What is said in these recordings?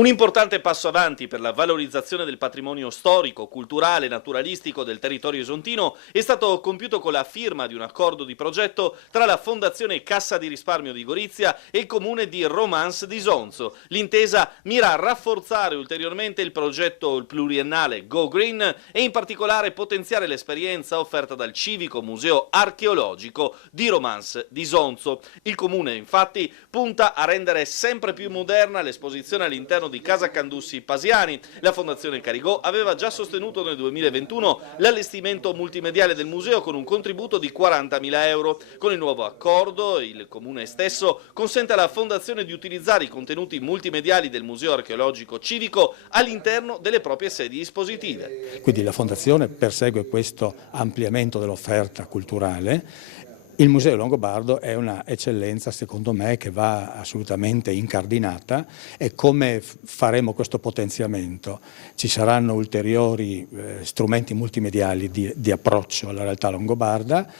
Un importante passo avanti per la valorizzazione del patrimonio storico, culturale e naturalistico del territorio esontino è stato compiuto con la firma di un accordo di progetto tra la Fondazione Cassa di Risparmio di Gorizia e il comune di Romans di Isonzo. L'intesa mira a rafforzare ulteriormente il progetto pluriennale Go Green e in particolare potenziare l'esperienza offerta dal civico museo archeologico di Romans di Isonzo. Il comune infatti punta a rendere sempre più moderna l'esposizione all'interno di Casa Candussi Pasiani. La Fondazione Carigò aveva già sostenuto nel 2021 l'allestimento multimediale del museo con un contributo di 40.000 euro. Con il nuovo accordo il comune stesso consente alla Fondazione di utilizzare i contenuti multimediali del Museo Archeologico Civico all'interno delle proprie sedi espositive. Quindi la Fondazione persegue questo ampliamento dell'offerta culturale. Il Museo Longobardo è una eccellenza, secondo me, che va assolutamente incardinata. E come faremo questo potenziamento? Ci saranno ulteriori strumenti multimediali di approccio alla realtà longobarda.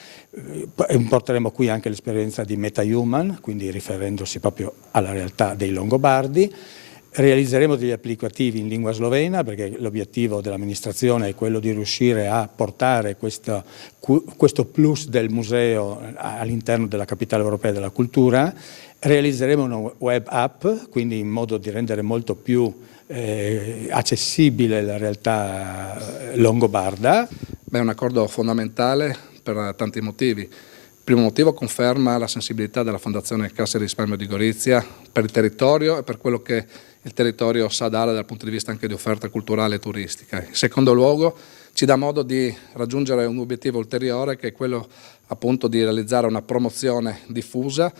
Porteremo qui anche l'esperienza di MetaHuman, quindi riferendosi proprio alla realtà dei Longobardi. Realizzeremo degli applicativi in lingua slovena, perché l'obiettivo dell'amministrazione è quello di riuscire a portare questo plus del museo all'interno della capitale europea della cultura. Realizzeremo una web app, quindi in modo di rendere molto più accessibile la realtà longobarda. È un accordo fondamentale per tanti motivi. Il primo motivo: conferma la sensibilità della Fondazione Cassa di Risparmio di Gorizia per il territorio e per quello che il territorio sa dare dal punto di vista anche di offerta culturale e turistica. In secondo luogo, ci dà modo di raggiungere un obiettivo ulteriore, che è quello appunto di realizzare una promozione diffusa.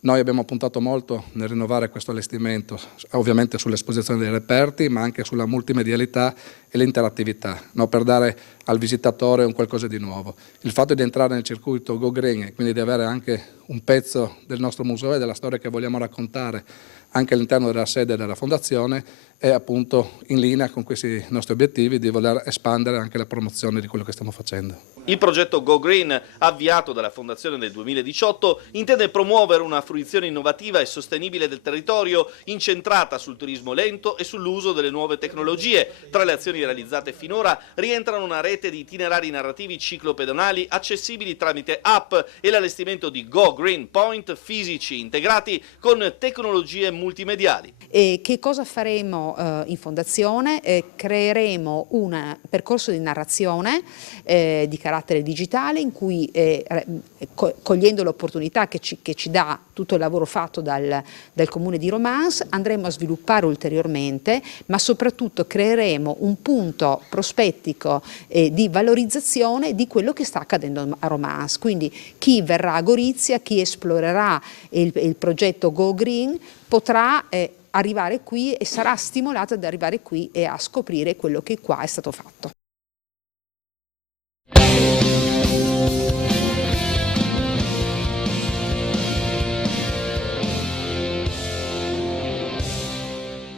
Noi abbiamo puntato molto nel rinnovare questo allestimento, ovviamente sull'esposizione dei reperti, ma anche sulla multimedialità e l'interattività, per dare al visitatore un qualcosa di nuovo. Il fatto di entrare nel circuito Go Green e quindi di avere anche un pezzo del nostro museo e della storia che vogliamo raccontare anche all'interno della sede della Fondazione è appunto in linea con questi nostri obiettivi di voler espandere anche la promozione di quello che stiamo facendo. Il progetto Go Green, avviato dalla Fondazione nel 2018, intende promuovere una fruizione innovativa e sostenibile del territorio, incentrata sul turismo lento e sull'uso delle nuove tecnologie. Tra le azioni realizzate finora rientrano una rete di itinerari narrativi ciclopedonali accessibili tramite app e l'allestimento di Go Green Point fisici integrati con tecnologie multimediali. E che cosa faremo in Fondazione? Creeremo un percorso di narrazione di carattere digitale, in cui cogliendo l'opportunità che ci dà tutto il lavoro fatto dal comune di Romans, andremo a sviluppare ulteriormente, ma soprattutto creeremo un punto prospettico di valorizzazione di quello che sta accadendo a Romans. Quindi chi verrà a Gorizia, chi esplorerà il progetto Go Green potrà arrivare qui e sarà stimolato ad arrivare qui e a scoprire quello che qua è stato fatto.